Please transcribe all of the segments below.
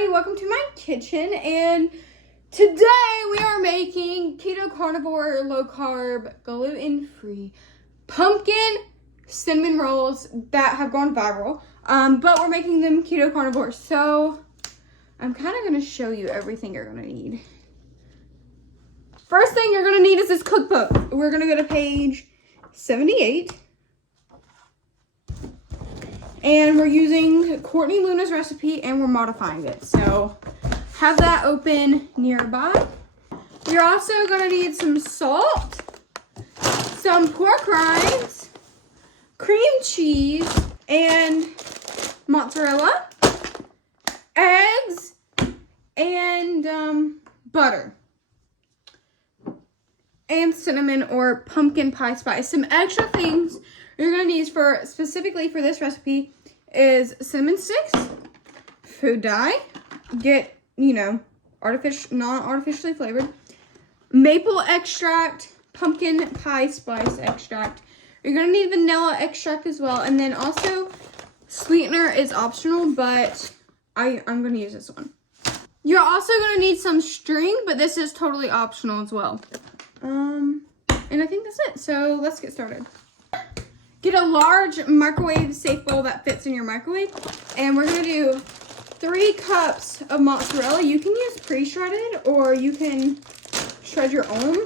everybody, welcome to my kitchen, and today we are making keto, carnivore, low carb, gluten-free pumpkin cinnamon rolls that have gone viral, but we're making them keto carnivore. So I'm kind of going to show you everything you're going to need. First thing you're going to need is this cookbook. We're going to go to page 78. And we're using Courtney Luna's recipe and we're modifying it. So have that open nearby. You're also going to need some salt, some pork rinds, cream cheese, and mozzarella, eggs, and butter, and cinnamon or pumpkin pie spice. Some extra things you're going to need specifically for this recipe is cinnamon sticks, food dye, get, non-artificially flavored, maple extract, pumpkin pie spice extract. You're going to need vanilla extract as well. And then also sweetener is optional, but I'm going to use this one. You're also going to need some string, but this is totally optional as well. And I think that's it. So let's get started. Get a large microwave safe bowl that fits in your microwave. And we're going to do 3 cups of mozzarella. You can use pre-shredded or you can shred your own.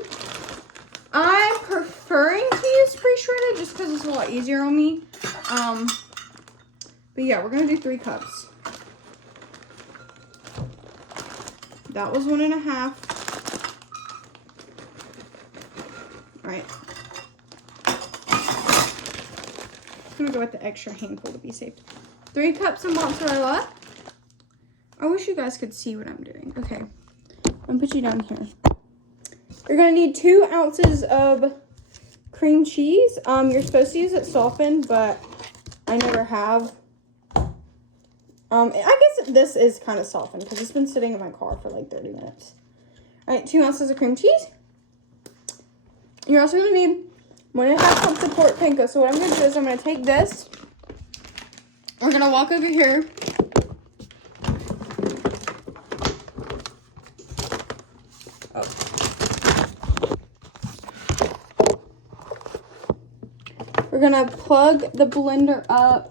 I'm preferring to use pre-shredded just because it's a lot easier on me. But yeah, we're going to do 3 cups. That was 1.5. All right. I'm gonna go with the extra handful to be safe. 3 cups of mozzarella. I wish you guys could see what I'm doing. Okay, I'm gonna put you down here. You're gonna need 2 ounces of cream cheese. You're supposed to use it softened, but I never have. I guess this is kind of softened because it's been sitting in my car for like 30 minutes. All right, 2 ounces of cream cheese. You're also gonna need 1.5 cups of pork panko. So what I'm going to do is I'm going to take this. We're going to walk over here. Oh. We're going to plug the blender up.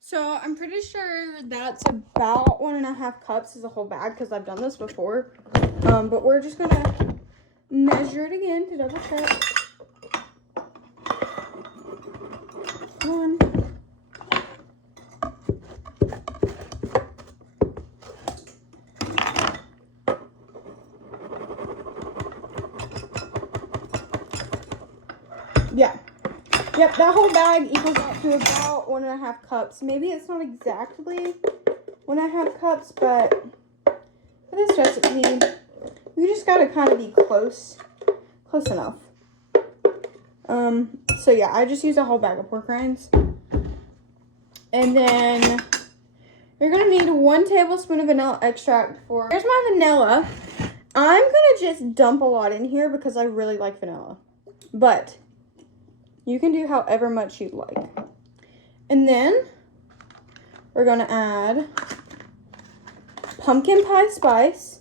So I'm pretty sure that's about 1.5 cups is a whole bag because I've done this before. But we're just gonna measure it again to double check. 1. Yeah. Yep, that whole bag equals out to about 1.5 cups. Maybe it's not exactly 1.5 cups, but for this recipe, you just gotta kind of be close enough. So yeah, I just used a whole bag of pork rinds. And then you're gonna need 1 tablespoon of vanilla extract for. Here's my vanilla. I'm gonna just dump a lot in here because I really like vanilla, but you can do however much you'd like. And then we're gonna add pumpkin pie spice.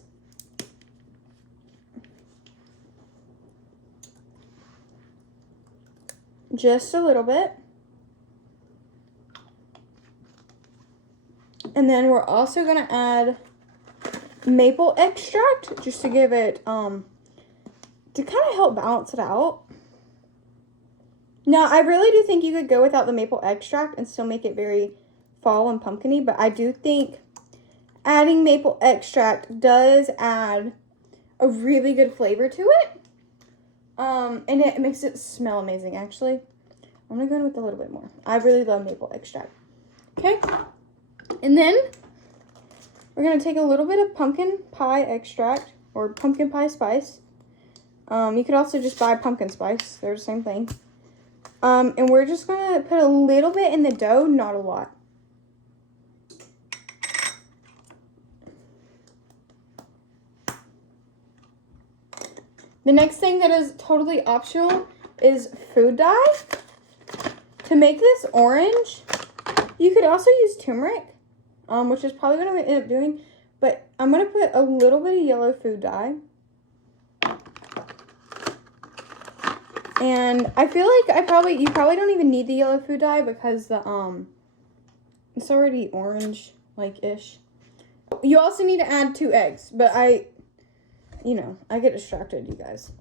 Just a little bit. And then we're also gonna add maple extract just to give it, to kind of help balance it out. Now, I really do think you could go without the maple extract and still make it very fall and pumpkin-y, but I do think adding maple extract does add a really good flavor to it. And it makes it smell amazing, actually. I'm going to go in with a little bit more. I really love maple extract. Okay. And then we're going to take a little bit of pumpkin pie extract or pumpkin pie spice. You could also just buy pumpkin spice. They're the same thing. And we're just going to put a little bit in the dough, not a lot. The next thing that is totally optional is food dye. To make this orange, you could also use turmeric, which is probably what I'm going to end up doing. But I'm going to put a little bit of yellow food dye. And I feel like you probably don't even need the yellow food dye because it's already orange like ish. You also need to add 2 eggs, but I get distracted, you guys.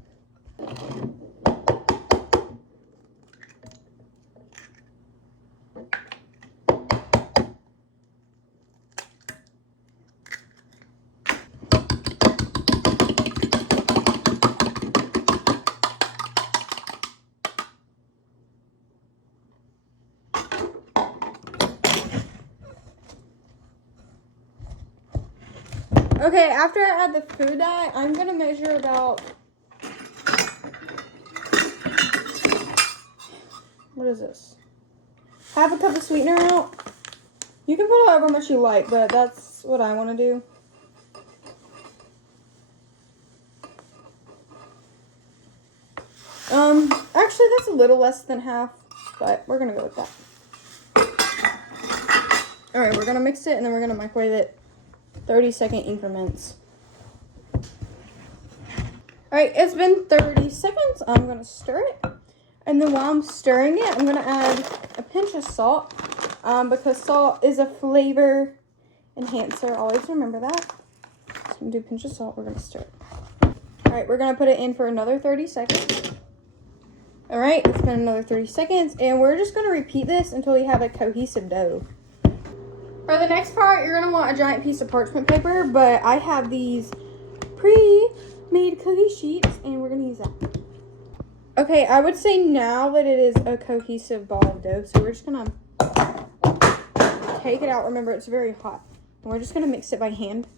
Okay, after I add the food dye, I'm going to measure about, what is this? Half a cup of sweetener out. You can put however much you like, but that's what I want to do. Actually, that's a little less than half, but we're going to go with that. All right, we're going to mix it, and then we're going to microwave it 30-second increments. All right, it's been 30 seconds. I'm going to stir it. And then while I'm stirring it, I'm going to add a pinch of salt because salt is a flavor enhancer. Always remember that. So I'm going to do a pinch of salt. We're going to stir it. All right, we're going to put it in for another 30 seconds. All right, it's been another 30 seconds. And we're just going to repeat this until we have a cohesive dough. For the next part, you're going to want a giant piece of parchment paper, but I have these pre-made cookie sheets, and we're going to use that. Okay, I would say now that it is a cohesive ball of dough, so we're just going to take it out. Remember, it's very hot. And we're just going to mix it by hand.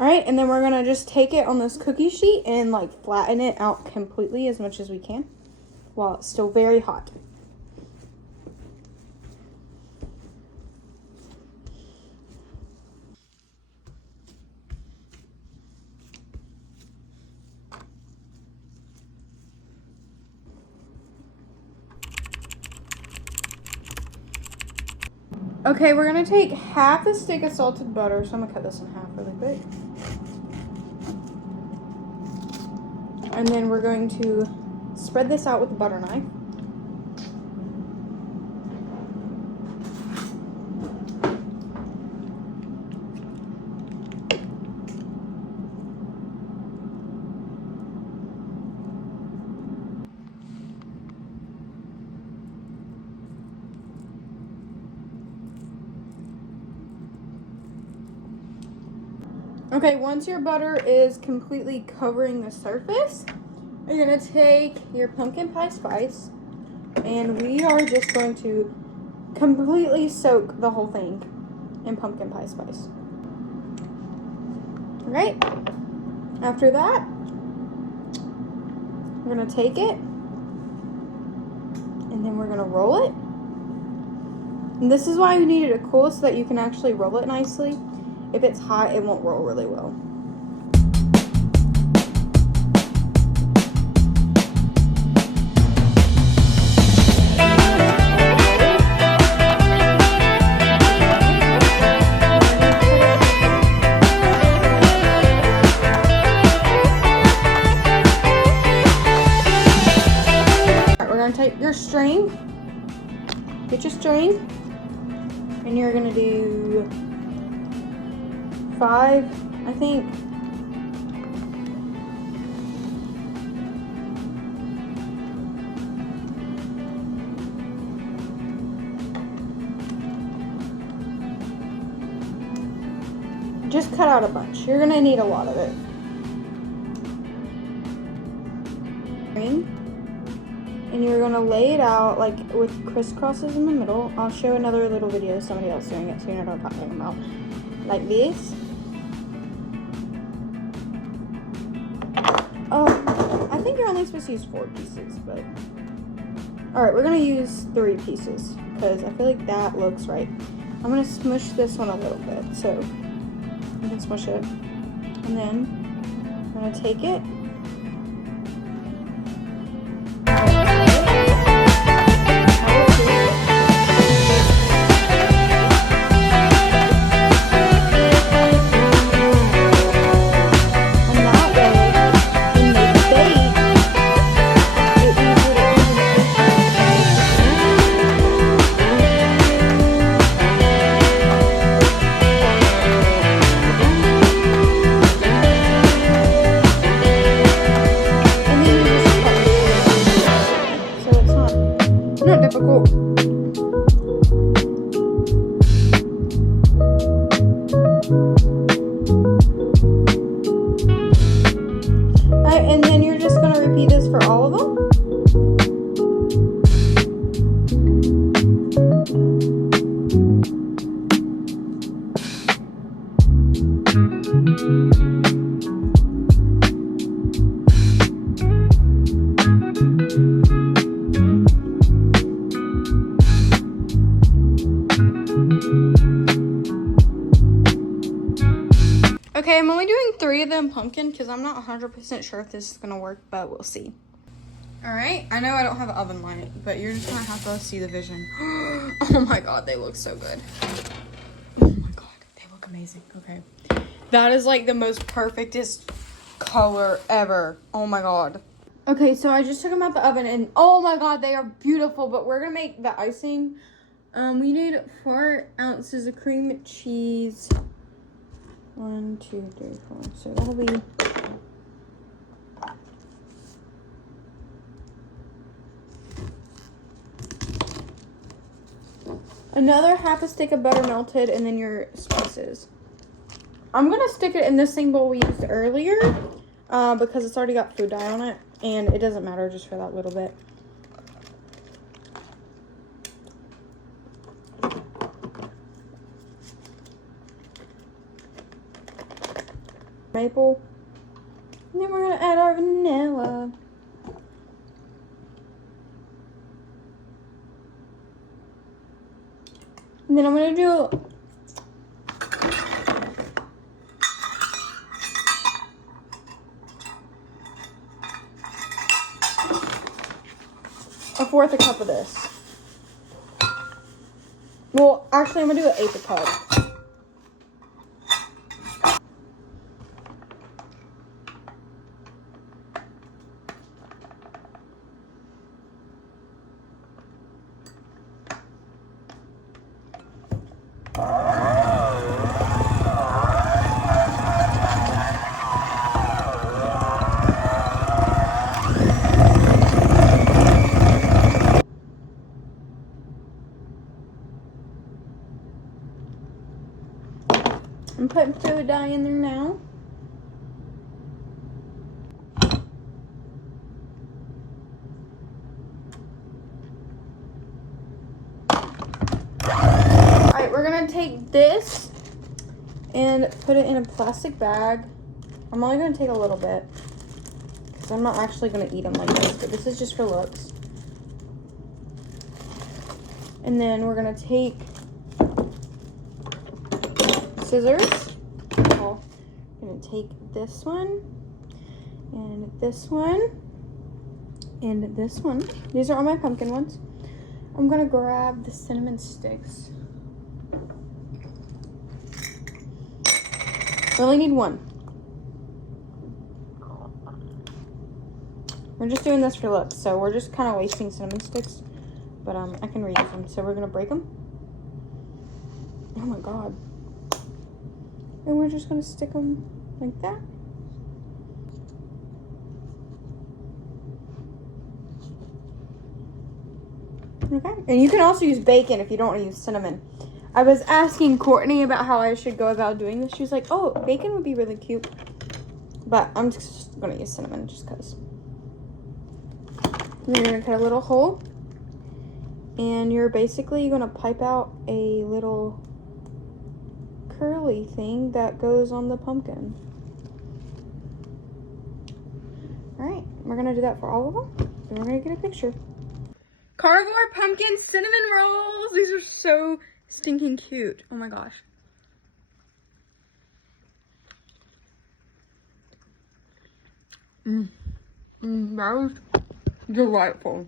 All right, and then we're going to just take it on this cookie sheet and like flatten it out completely as much as we can while it's still very hot. Okay, we're going to take half a stick of salted butter, so I'm going to cut this in half really quick. And then we're going to spread this out with a butter knife. Okay, once your butter is completely covering the surface, you're going to take your pumpkin pie spice, and we are just going to completely soak the whole thing in pumpkin pie spice. All right, after that, we're going to take it, and then we're going to roll it. And this is why you need it to cool, so that you can actually roll it nicely. If it's hot, it won't roll really well. Alright, we're going to take your string. Get your string. And you're going to do 5, I think. Just cut out a bunch. You're gonna need a lot of it. And And you're gonna lay it out like with crisscrosses in the middle. I'll show another little video of somebody else doing it so you know what I'm talking about. Like this. Oh, I think you're only supposed to use 4 pieces, but. Alright, we're gonna use 3 pieces because I feel like that looks right. I'm gonna smush this one a little bit so you can smush it. And then I'm gonna take it. Not difficult. Alright, and then you're just going to repeat this for all of them. Okay, I'm only doing 3 of them pumpkin because I'm not 100% sure if this is going to work, but we'll see. Alright, I know I don't have an oven light, but you're just going to have to see the vision. Oh my god, they look so good. Oh my god, they look amazing. Okay. That is like the most perfectest color ever. Oh my god. Okay, so I just took them out the oven and oh my god, they are beautiful, but we're going to make the icing. We need 4 ounces of cream cheese. 1, 2, 3, 4. So that'll be another half a stick of butter melted, and then your spices. I'm gonna stick it in the same bowl we used earlier because it's already got food dye on it, and it doesn't matter just for that little bit. Maple, and then we're gonna add our vanilla. And then I'm gonna do a 1/4 a cup of this. Well, actually, I'm gonna do an 1/8 a cup. I'm putting food dye in there now. Alright, we're gonna take this and put it in a plastic bag. I'm only gonna take a little bit because I'm not actually gonna eat them like this, but this is just for looks. And then we're gonna take scissors. I'm gonna take this one and this one and this one. These are all my pumpkin ones. I'm gonna grab the cinnamon sticks. I only need 1. We're just doing this for looks, so we're just kind of wasting cinnamon sticks, but I can reuse them. So we're gonna break them. Oh my god. And we're just gonna stick them like that. Okay, and you can also use bacon if you don't want to use cinnamon. I was asking Courtney about how I should go about doing this. She was like, oh, bacon would be really cute. But I'm just gonna use cinnamon just because. And then you're gonna cut a little hole. And you're basically gonna pipe out a little curly thing that goes on the pumpkin. Alright, we're gonna do that for all of them. And we're gonna get a picture. Carnivore pumpkin cinnamon rolls. These are so stinking cute. Oh my gosh. That was delightful.